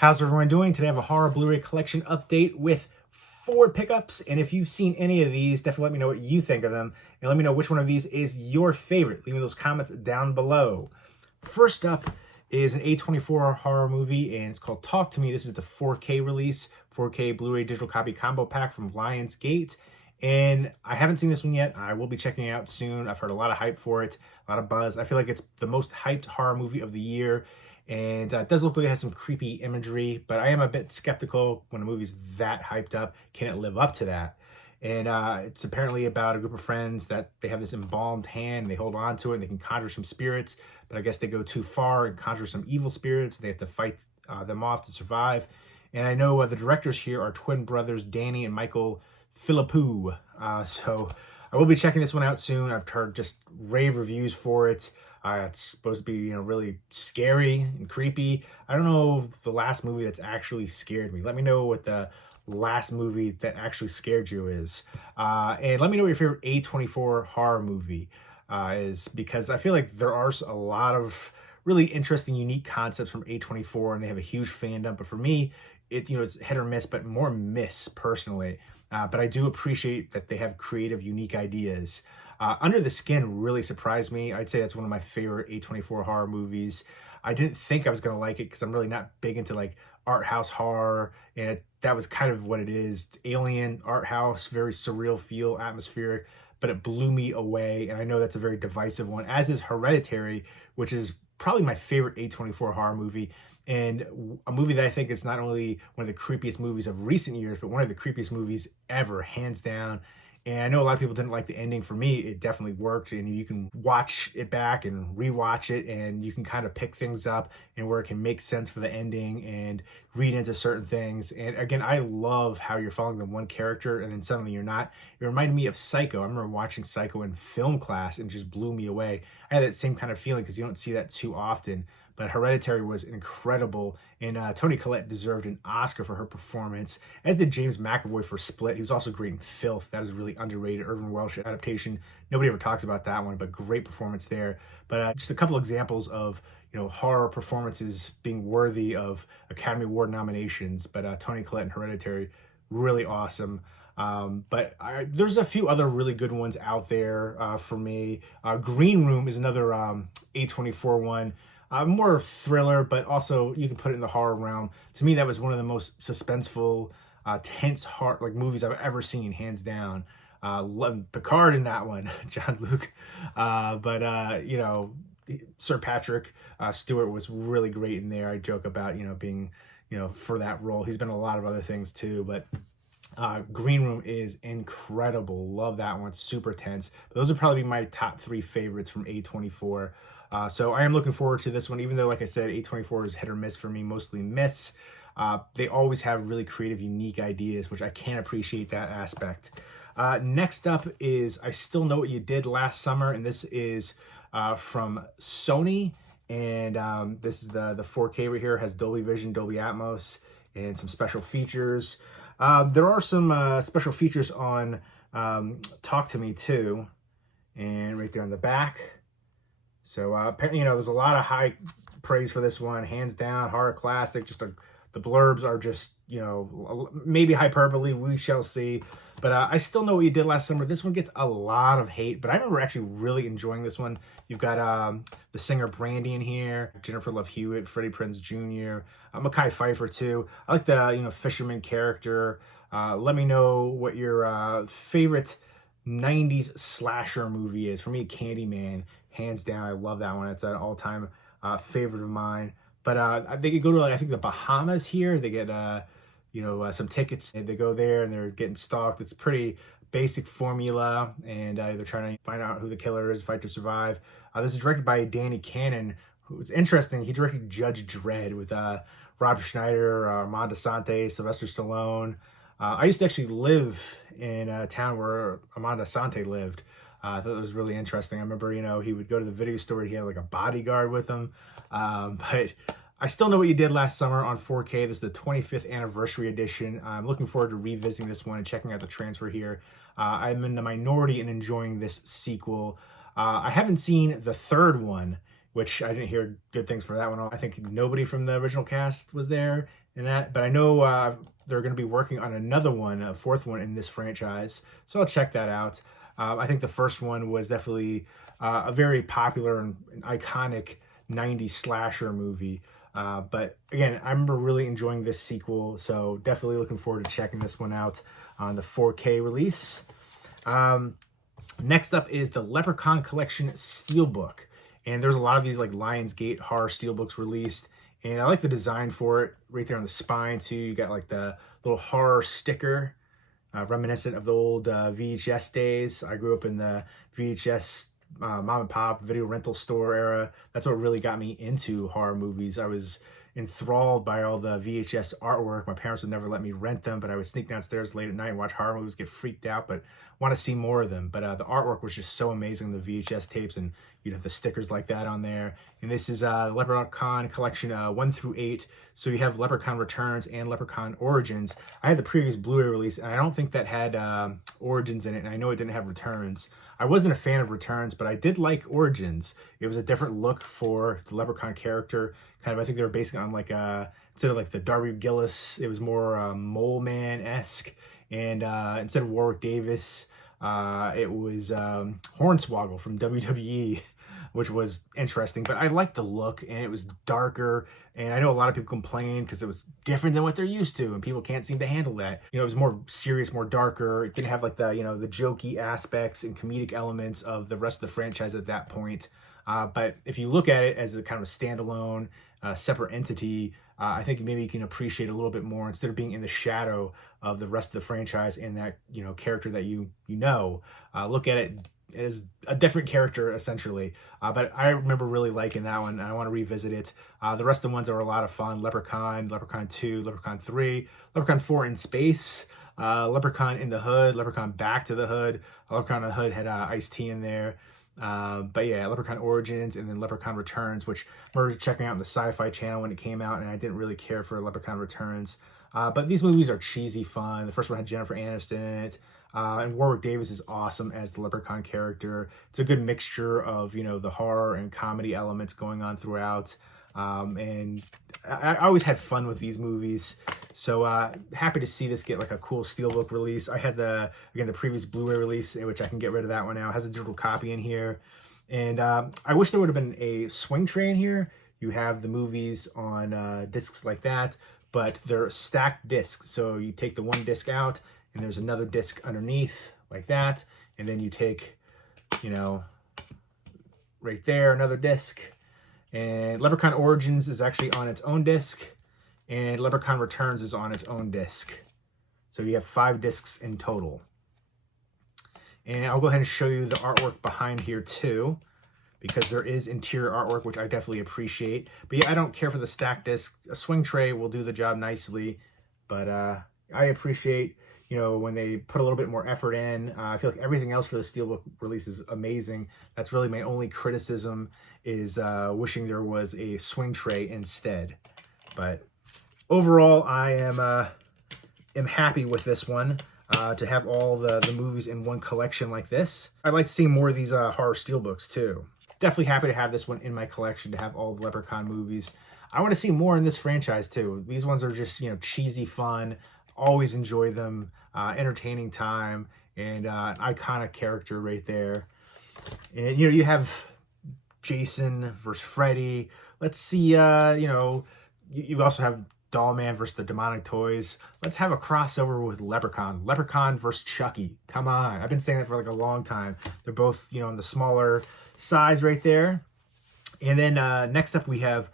How's everyone doing? Today I have a horror Blu-ray collection update with 4 pickups, and if you've seen any of these, definitely let me know what you think of them, and let me know which one of these is your favorite. Leave me those comments down below. First up is an A24 horror movie, and it's called Talk to Me. This is the 4K release, 4K Blu-ray digital copy combo pack from Lionsgate. And I haven't seen this one yet. I will be checking it out soon. I've heard a lot of hype for it, a lot of buzz. I feel like it's the most hyped horror movie of the year. And it does look like it has some creepy imagery, but I am a bit skeptical when a movie's that hyped up. Can it live up to that? And it's apparently about a group of friends that they have this embalmed hand, and they hold on to it, and they can conjure some spirits, but I guess they go too far and conjure some evil spirits. They have to fight them off to survive. And I know the directors here are twin brothers, Danny and Michael Philippou. So I will be checking this one out soon. I've heard just rave reviews for it. It's supposed to be, really scary and creepy. I don't know the last movie that's actually scared me. Let me know what the last movie that actually scared you is. And let me know what your favorite A24 horror movie is, because I feel like there are a lot of really interesting, unique concepts from A24, and they have a huge fandom. But for me, it's hit or miss, but more miss personally. But I do appreciate that they have creative, unique ideas. Under the Skin really surprised me. I'd say that's one of my favorite A24 horror movies. I didn't think I was going to like it because I'm really not big into like art house horror, and that was kind of what it is. It's alien, art house, very surreal feel, atmospheric, but it blew me away, and I know that's a very divisive one, as is Hereditary, which is probably my favorite A24 horror movie, and a movie that I think is not only one of the creepiest movies of recent years, but one of the creepiest movies ever, hands down. And I know a lot of people didn't like the ending. For me, it definitely worked, and you can watch it back and rewatch it, and you can kind of pick things up and where it can make sense for the ending and read into certain things. And again, I love how you're following the one character and then suddenly you're not. It reminded me of Psycho. I remember watching Psycho in film class and it just blew me away. I had that same kind of feeling because you don't see that too often. But Hereditary was incredible, and Toni Collette deserved an Oscar for her performance, as did James McAvoy for Split. He was also great in Filth. That is a really underrated Irvin Welsh adaptation. Nobody ever talks about that one, but great performance there. But just a couple examples of horror performances being worthy of Academy Award nominations. But Toni Collette in Hereditary, really awesome. But there's a few other really good ones out there for me. Green Room is another A24 one. More thriller, but also you can put it in the horror realm. To me, that was one of the most suspenseful, tense horror movies I've ever seen, hands down. Love Picard in that one, Jean-Luc. Sir Patrick Stewart was really great in there. I joke about being for that role. He's been in a lot of other things too, but Green Room is incredible. Love that one. Super tense. But those would probably be my top 3 favorites from A24. So I am looking forward to this one, even though, like I said, A24 is hit or miss for me, mostly miss. They always have really creative, unique ideas, which I can appreciate that aspect. Next up is I Still Know What You Did Last Summer, and this is from Sony. And this is the 4K right here. It has Dolby Vision, Dolby Atmos, and some special features. There are some special features on Talk to Me too, and right there on the back. So apparently, there's a lot of high praise for this one, hands down, horror classic. Just the blurbs are just, maybe hyperbole. We shall see. But I Still Know What You Did Last Summer. This one gets a lot of hate, but I remember actually really enjoying this one. You've got the singer Brandy in here, Jennifer Love Hewitt, Freddie Prinze Jr., Mekhi Phifer too. I like the fisherman character. Let me know what your favorite 90s slasher movie is. For me, Candyman, hands down. I love that one. It's an all-time favorite of mine. But they could go to, I think, the Bahamas here. They get some tickets, and they go there and they're getting stalked. It's pretty basic formula, and they're trying to find out who the killer is, fight to survive. This is directed by Danny Cannon, who's interesting. He directed Judge Dredd with Rob Schneider, Armand Assante, Sylvester Stallone. I used to actually live in a town where Armand Assante lived. I thought it was really interesting. I remember, he would go to the video store. He had like a bodyguard with him. But I Still Know What You Did Last Summer on 4K. This is the 25th anniversary edition. I'm looking forward to revisiting this one and checking out the transfer here. I'm in the minority in enjoying this sequel. I haven't seen the third one, which I didn't hear good things for that one. I think nobody from the original cast was there in that, but I know they're going to be working on another one, a fourth one in this franchise, so I'll check that out. I think the first one was definitely a very popular and iconic 90s slasher movie. But again, I remember really enjoying this sequel, so definitely looking forward to checking this one out on the 4K release. Next up is the Leprechaun Collection Steelbook. And there's a lot of these like Lionsgate horror steelbooks released. And I like the design for it right there on the spine too. You got like the little horror sticker, reminiscent of the old VHS days. I grew up in the VHS mom and pop video rental store era. That's what really got me into horror movies. I was enthralled by all the VHS artwork. My parents would never let me rent them, but I would sneak downstairs late at night and watch horror movies, get freaked out, but want to see more of them. But the artwork was just so amazing, the VHS tapes, and you'd have the stickers like that on there. And this is Leprechaun Collection 1 through 8. So you have Leprechaun Returns and Leprechaun Origins. I had the previous Blu-ray release, and I don't think that had Origins in it, and I know it didn't have Returns. I wasn't a fan of Returns, but I did like Origins. It was a different look for the Leprechaun character. Kind of, I think they were basing it on like instead of like the Darby Gillis, it was more Mole Man-esque. And instead of Warwick Davis, it was Hornswoggle from WWE, which was interesting. But I liked the look, and it was darker. And I know a lot of people complain because it was different than what they're used to, and people can't seem to handle that. You know, it was more serious, more darker. It didn't have like the, you know, the jokey aspects and comedic elements of the rest of the franchise at that point. But if you look at it as a kind of a standalone, separate entity, I think maybe you can appreciate a little bit more instead of being in the shadow of the rest of the franchise and that, you know, character that you know. Look at it as a different character essentially. But I remember really liking that one, and I want to revisit it. The rest of the ones are a lot of fun. Leprechaun, Leprechaun 2, Leprechaun 3, Leprechaun 4 in Space, Leprechaun in the Hood, Leprechaun Back to the Hood. Leprechaun in the Hood had Ice-T in there. But yeah, Leprechaun Origins and then Leprechaun Returns, which I remember checking out on the Sci-Fi Channel when it came out, and I didn't really care for Leprechaun Returns. But these movies are cheesy fun. The first one had Jennifer Aniston in it, and Warwick Davis is awesome as the Leprechaun character. It's a good mixture of, you know, the horror and comedy elements going on throughout. And I always had fun with these movies. So happy to see this get like a cool steelbook release. I had the previous Blu-ray release, which I can get rid of that one now. It has a digital copy in here. And I wish there would have been a swing tray in here. You have the movies on discs like that, but they're stacked discs. So you take the one disc out, and there's another disc underneath like that. And then you take, you know, right there, another disc. And Leprechaun Origins is actually on its own disc, and Leprechaun Returns is on its own disc. So you have 5 discs in total. And I'll go ahead and show you the artwork behind here too, because there is interior artwork, which I definitely appreciate. But yeah, I don't care for the stacked disc. A swing tray will do the job nicely, but I appreciate, you know, when they put a little bit more effort in. I feel like everything else for the steelbook release is amazing. That's really my only criticism, is wishing there was a swing tray instead. But overall, I am happy with this one, to have all the movies in one collection like this. I'd like to see more of these horror steelbooks too. Definitely happy to have this one in my collection, to have all the Leprechaun movies. I want to see more in this franchise too. These ones are just, you know, cheesy fun. Always enjoy them. Entertaining time, and an iconic character right there. And, you know, you have Jason versus Freddy. Let's see, you know, you also have Doll Man versus the Demonic Toys. Let's have a crossover with Leprechaun. Leprechaun versus Chucky. Come on. I've been saying that for like a long time. They're both, you know, in the smaller size right there. And then next up we have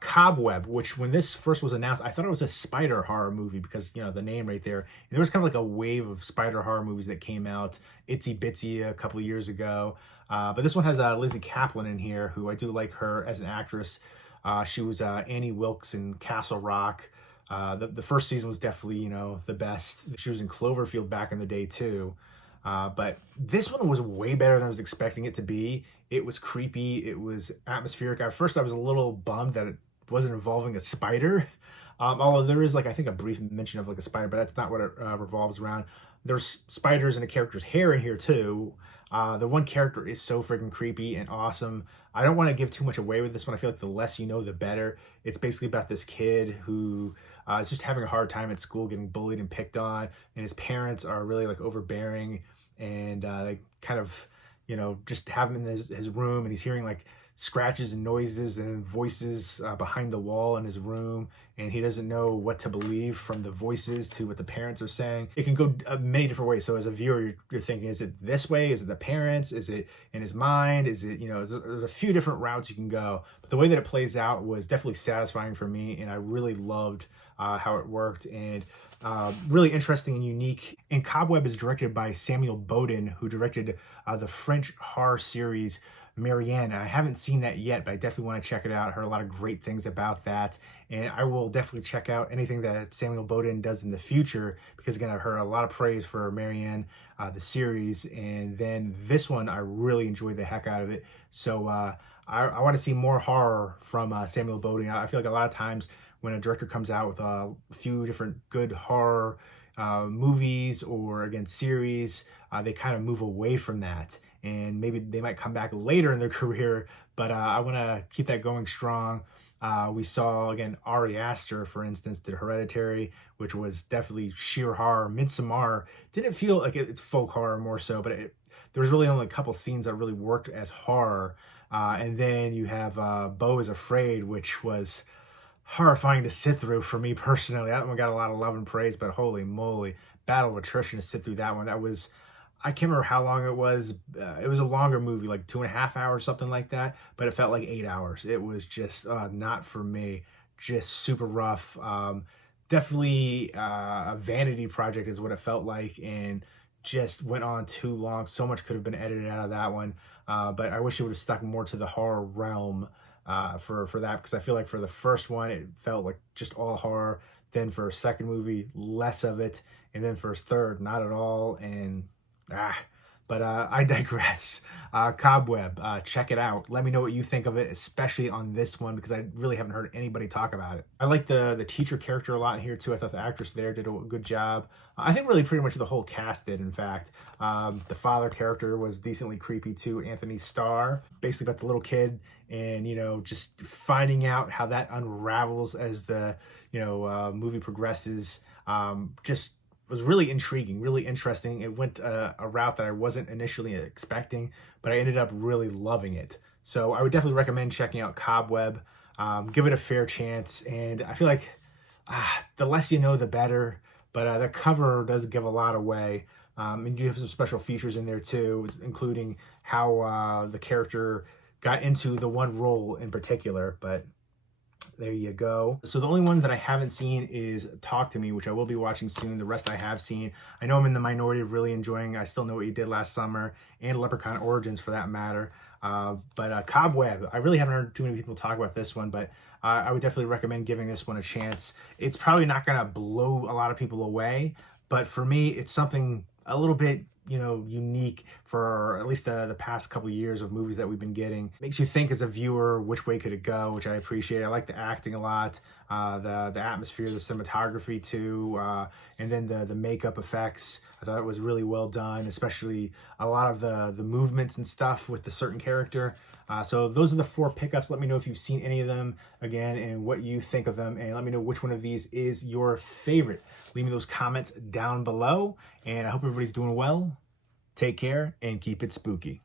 Cobweb, which when this first was announced, I thought it was a spider horror movie because, you know, the name right there. And there was kind of like a wave of spider horror movies that came out, Itsy Bitsy, a couple of years ago. But this one has Lizzie Kaplan in here, who I do like her as an actress. She was Annie Wilkes in Castle Rock. The first season was definitely, you know, the best. She was in Cloverfield back in the day too. But this one was way better than I was expecting it to be. It was creepy. It was atmospheric. At first, I was a little bummed that it wasn't involving a spider. Although there is, like, I think a brief mention of like a spider, but that's not what it revolves around. There's spiders in a character's hair in here too. The one character is so freaking creepy and awesome. I don't want to give too much away with this one. I feel like the less you know, the better. It's basically about this kid who is just having a hard time at school, getting bullied and picked on, and his parents are really like overbearing, and they kind of, you know, just have him in his room, and he's hearing like scratches and noises and voices behind the wall in his room, and he doesn't know what to believe from the voices to what the parents are saying. It can go many different ways. So as a viewer, you're thinking, is it this way? Is it the parents? Is it in his mind? Is it, you know, there's a few different routes you can go. But the way that it plays out was definitely satisfying for me, and I really loved how it worked, and really interesting and unique. And Cobweb is directed by Samuel Bowden, who directed the French horror series Marianne. I haven't seen that yet, but I definitely want to check it out. I heard a lot of great things about that, and I will definitely check out anything that Samuel Bowden does in the future, because again, I've heard a lot of praise for Marianne, the series, and then this one, I really enjoyed the heck out of it. So I want to see more horror from Samuel Bowden. I feel like a lot of times when a director comes out with a few different good horror movies or again series, they kind of move away from that, and maybe they might come back later in their career, but I want to keep that going strong. We saw again Ari Aster, for instance, did Hereditary, which was definitely sheer horror. Midsommar didn't feel like it's folk horror more so, but there was really only a couple scenes that really worked as horror. And then you have Beau is Afraid, which was horrifying to sit through for me personally. That one got a lot of love and praise, but holy moly, battle of attrition to sit through that one. That was, I can't remember how long it was. It was a longer movie, like 2.5 hours, something like that, but it felt like 8 hours. It was just not for me, just super rough. Definitely a vanity project is what it felt like, and just went on too long. So much could have been edited out of that one, but I wish it would have stuck more to the horror realm for that, because I feel like for the first one it felt like just all horror, then for a second movie less of it, and then for a third not at all, and but I digress. Cobweb, check it out. Let me know what you think of it, especially on this one, because I really haven't heard anybody talk about it. I like the teacher character a lot in here too. I thought the actress there did a good job. I think really pretty much the whole cast did, in fact. The father character was decently creepy too, Anthony Starr, basically about the little kid, and you know, just finding out how that unravels as the movie progresses. Just was really intriguing, really interesting. It went a route that I wasn't initially expecting, but I ended up really loving it. So I would definitely recommend checking out Cobweb. Give it a fair chance, and I feel like the less you know, the better. But the cover does give a lot away, and you have some special features in there too, including how the character got into the one role in particular. But there you go. So the only one that I haven't seen is Talk to Me, which I will be watching soon. The rest I have seen. I know I'm in the minority of really enjoying I Still Know What You Did Last Summer, and Leprechaun Origins for that matter. But Cobweb, I really haven't heard too many people talk about this one, but I would definitely recommend giving this one a chance. It's probably not going to blow a lot of people away, but for me, it's something a little bit unique for at least the past couple of years of movies that we've been getting. Makes you think as a viewer, which way could it go, which I appreciate. I like the acting a lot, the atmosphere, the cinematography too, and then the makeup effects. I thought it was really well done, especially a lot of the movements and stuff with the certain character. So those are the 4 pickups. Let me know if you've seen any of them again and what you think of them, and let me know which one of these is your favorite. Leave me those comments down below, and I hope everybody's doing well. Take care and keep it spooky.